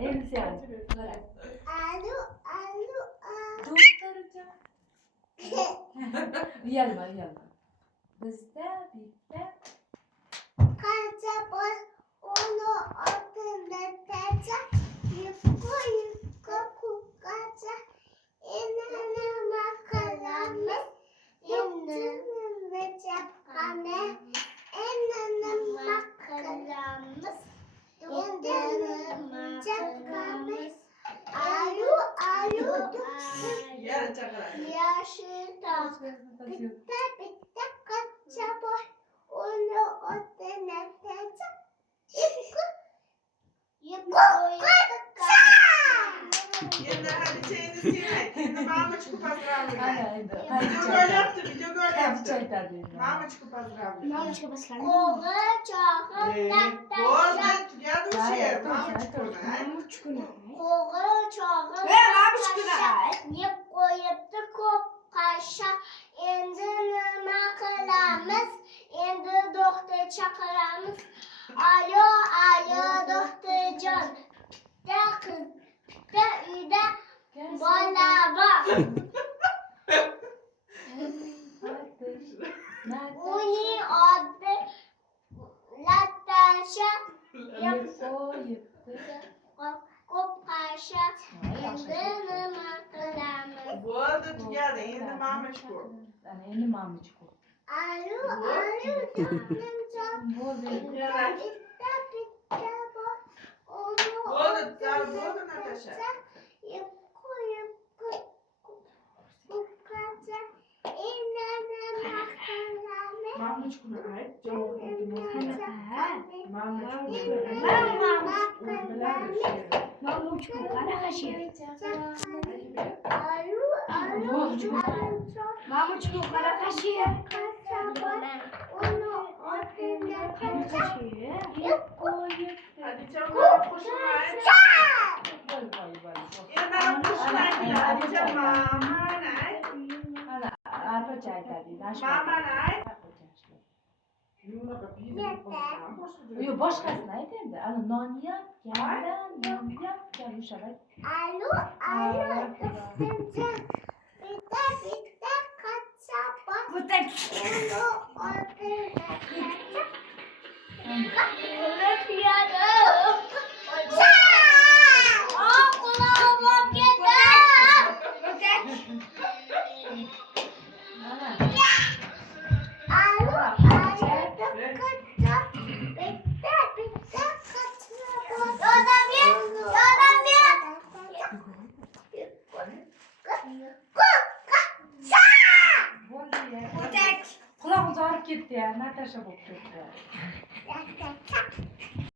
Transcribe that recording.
Endi sen. Alo. Doktorca. Uyalma. Bizda bitta Qancha bor uni otlantacha, yupqa kuqacha. Endi nima qilamiz? Endi nima chaqamiz? Endi nima qilamiz? Endi nima chaqamiz? Alo. Yaşıta. Bitta qancha bor uni otlantacha, yupqa Endi hadi çayını silmek. Endi mama çıkıp hazırlanıyor. ana endi. Video gol yaptı, video gol Kapı yaptı. çaytadi. Mama çıkıp hazırlanıyor. Qo'g'i chog'i Boğazdan tugadi o şey. Mama çıkıyor. Qo'g'i chog'i yeb qo'yibdi ko'p qasha. Endi nima qilamiz? Endi doktor chaqiramiz. Alo, doktorjon. Bitta qiz, bitta uyda bola bor. Uning oti Latasha. Ko'p qasha. Endi nima qilamiz? Boğazdan tugadi. Endi mama çıkıyor. Ana endi mama chiqdi. Alo, jonimjon. Bitta bor. Bo'ldi, Natasha. Yeb qo'yib kuqacha. Endi nima qilamiz? Mama çıkıyor. Hayır, cevap verdim. Mama Мамочку, хорошо. Hadi çabuk koşun. Endi koşun. Hadi çabuk. Ana arpa chaytadi. Mama nay. Yo boshqasini ayt endi. Ana non yap, o'shalar. Alo, Sincan. Bitta qancha bor? Qulog'im og'rib ketdi ya, Natasha bo'lib ketdi.